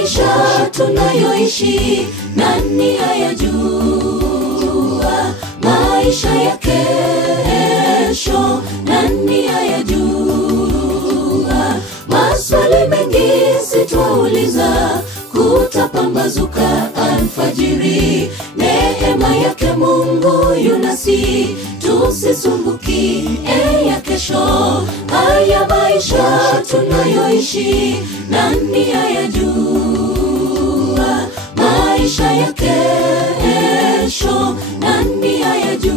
maisha tunayoishi nani ayajua? Maisha ya kesho nani ayajua? Maswali mengi sitwauliza, kutapambazuka alfajiri. Neema yake Mungu yunasi, tusisumbuki ya kesho. Haya maisha tunayoishi nani ayajua? Maisha ya kesho nani ayajua?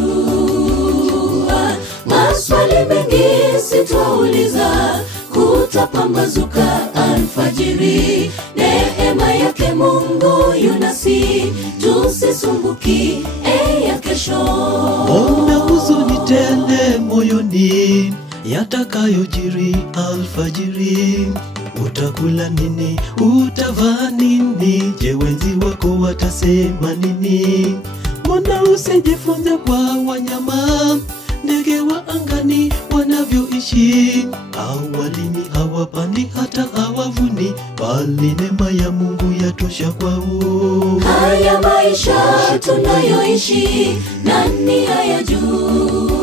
Maswali mengi sitwauliza, kutapambazuka alfajiri. Neema yake Mungu yunasi, tusisumbuki ya kesho. Ona huzuni tele moyoni, yatakayojiri alfajiri. Utakula nini? Utavaa nini? Je, wenzi wako watasema nini? Mbona usijifunze kwa wanyama, ndege wa angani wanavyoishi? Awalimi hawapandi hata hawavuni, bali neema ya Mungu yatosha kwao. Haya maisha tunayoishi nani ayajua?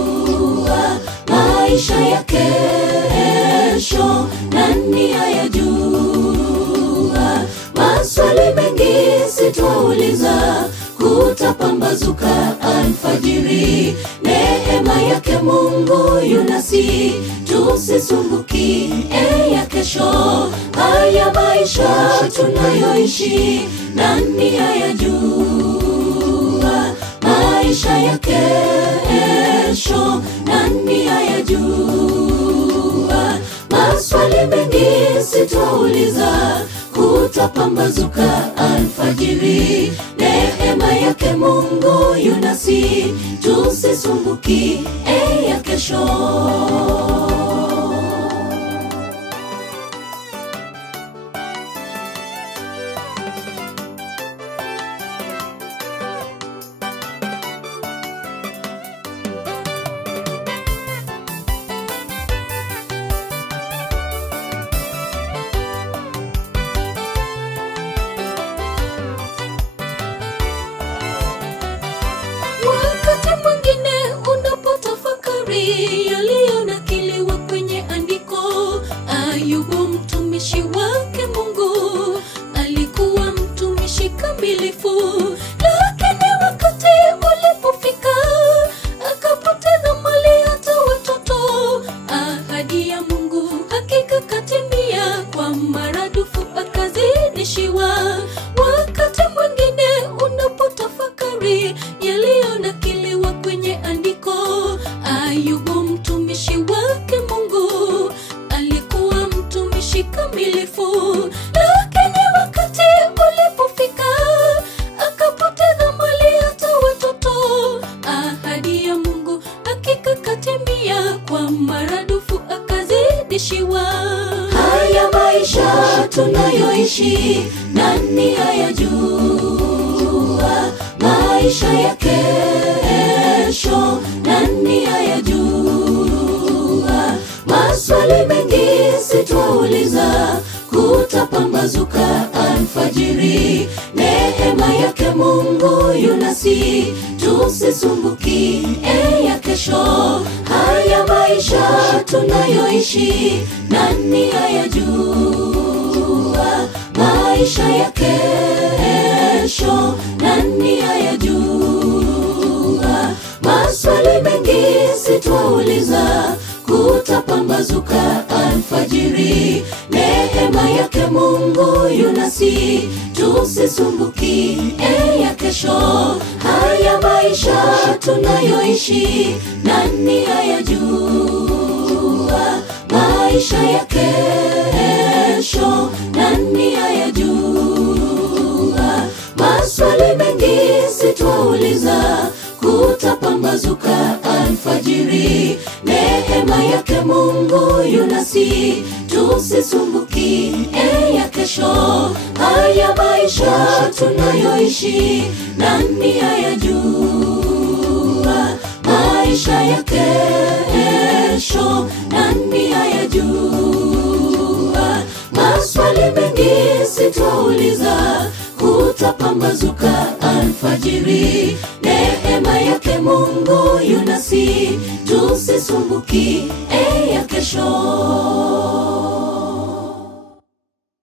Maisha ya kesho nani ayajua? Maswali mengi sitwauliza, kutapambazuka alfajiri. Neema yake Mungu yunasi, tusisumbuki ya kesho. Haya maisha tunayoishi nani ayajua? Maisha ya kesho nani ayajua? Maswali mengi sitwauliza, kutapambazuka alfajiri. Neema yake Mungu yunasi, tusisumbuki ya kesho. Wakati mwingine unapotafakari yaliyonakiliwa kwenye andiko, Ayubu mtumishi wake Mungu alikuwa mtumishi kamilifu, lakini wakati ulipofika akapoteza mali hata watoto. Ahadi ya Mungu hakika katimia, kwa maradufu akazidishiwa. Wakati mwingine unapotafakari yaliyonakiliwa kwenye andiko, Ayubu mtumishi wake Mungu alikuwa mtumishi kamilifu, lakini wakati ulipofika akapoteza mali hata watoto. Ahadi ya Mungu hakika katimia, kwa maradufu akazidishiwa. Haya maisha tunayoishi nani ayajua? Maisha ya kesho nani ayajua? Maswali mengi sitwauliza, kutapambazuka alfajiri. Neema yake Mungu yunasi, tusisumbuki ya kesho. Haya maisha tunayoishi nani ayajua? Maisha ya kesho nani ayajua? Maswali mengi sitwauliza, kutapambazuka alfajiri. Neema yake Mungu yunasi, tusisumbuki ya kesho. Haya maisha tunayoishi nani ayajua? Maisha ya kesho nani ayajua? Maswali mengi sitwauliza, kutapambazuka alfajiri. Neema yake Mungu yunasi, tusisumbuki ya kesho. Haya maisha tunayoishi nani ayajua? Maisha ya kesho nani ayajua? maswali mengi sitauliza, kutapambazuka alfajiri. Neema yake Mungu yunasi, tusisumbuki ya kesho.